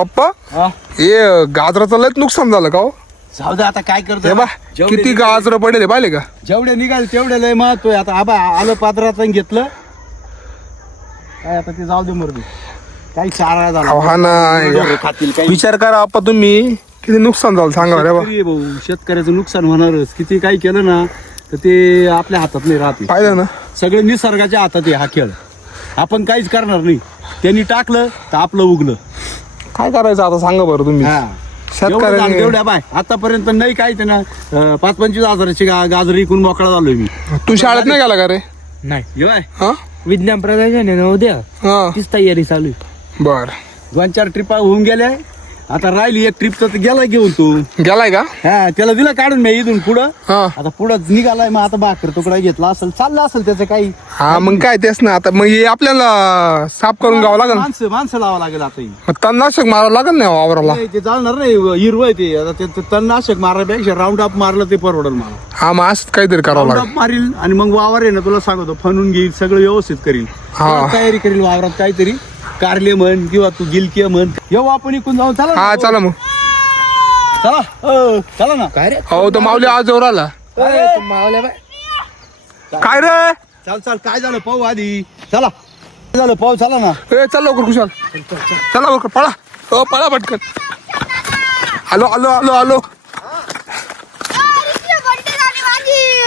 पप्पा हे गाजराचं लयच नुकसान झालं का हो? जाऊ दे आता काय हे करतो बा किती गाजर पडले पाहिले का? जेवढे निघाल तेवढे लय महत्व आहे. आता आबा आलं पात्रात घेतलं काय आता ते जाऊ दे मरदी काही चारा झाला हा ना खातील काही विचार करा पप्पा तुम्ही किती नुकसान झालं सांगा रे बा. शेतकरी आहे भाऊ, शेतकऱ्याचं नुकसान होणारच. किती काही केलं ना तर ते आपल्या हातात नाही राहते. पाहिलं ना सगळे निसर्गाच्या हातात आहे हा खेळ. आपण काहीच करणार नाही. त्यांनी टाकलं तर आपलं उगलं. काय करायचं आता सांगा बरं तुम्ही. शेतकऱ्याने तेवढ्या बाय आतापर्यंत नाही काय ते ना 5-25 हजाराची गाजर विकून मोकळा झालोय मी. तू शाळेत नाही गेला का रे? नाही हे बाय हा विज्ञान प्रदर्शन आहे ना उद्या हा तीच तयारी चालू आहे. बर 2-4 ट्रिपा होऊन गेल्या. आता राहिली एक ट्रिप तर गेला घेऊन तू. गेलाय का? हा त्याला दिला काढून मी इथून पुढं. हा आता पुढं निघालाय मग आता भाकर तुकडा घेतला असेल चाललं असेल त्याचं काही. हा मग काय तेच ना आता मग हे आपल्याला साफ करून घ्यावं लागेल. माणसं लावा लागेल आता ही. मग तणनाशक मारावं लागेल ना वावराला. नाही, ते चालणार नाही. हिरवं आहे ते. आता ते तणनाशक मारण्यापेक्षा राऊंड अप मारलं ते परवडेल मला. हा मग असंच काहीतरी करावं राऊंड लागेल. अप मारील आणि मग वावर आहे ना तुला सांगतो फनून घेईल सगळं व्यवस्थित करील. हा. परत तयारी करील वावरात काहीतरी कारले म्हण किंवा तू गिलके म्हण. येऊ आपण इकून जाऊ. चला ना. हा चला मग. चला चला ना. काय रे हो तर माऊली आज वर आला. अरे, तू मावल्या बाय. काय रे? चल काय झालं पाहू आधी. चला काय झालं पाहू. चला ना. ए चल लवकर खुशाल. चला लवकर पळा. हो पळा पटकन. आलो आलो आलो आलो.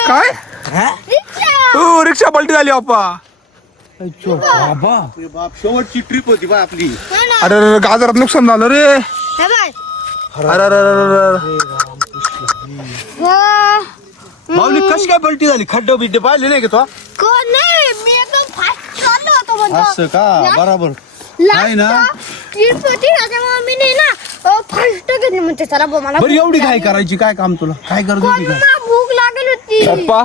काय? हो रिक्षा पलटी झाली बाप्पा. बाबा अरे बाप शेवटची ट्रिप होती बा आपली. अरे अरे गाजरात नुकसान झालं रे. अरे अरे अरे अरे. माऊली कशी काय पलटी झाली? खड्डे बिड्डे पाहिले नाही का तो? असं का? बरोबर नाही ना. बरं एवढी काय करायची? काय काम तुला? काय करत होती काय? भूक लागली होती. पप्पा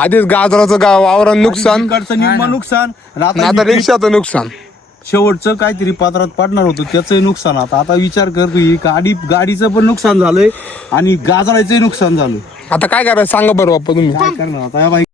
आधीच गाजराचं वावरात नुकसान इकडचं निम्म नुकसान आणि आणि आता आता ही रिक्षाचं नुकसान. शेवटचं काहीतरी पात्रात पडणार होतं त्याचंही नुकसान. आता विचार कर तू ही गाडीचं पण नुकसान झालंय आणि गाजराचंही नुकसान झालं. आता काय करायचं सांगा बरं बाप्पा तुम्ही. काय करणार आता या बाई.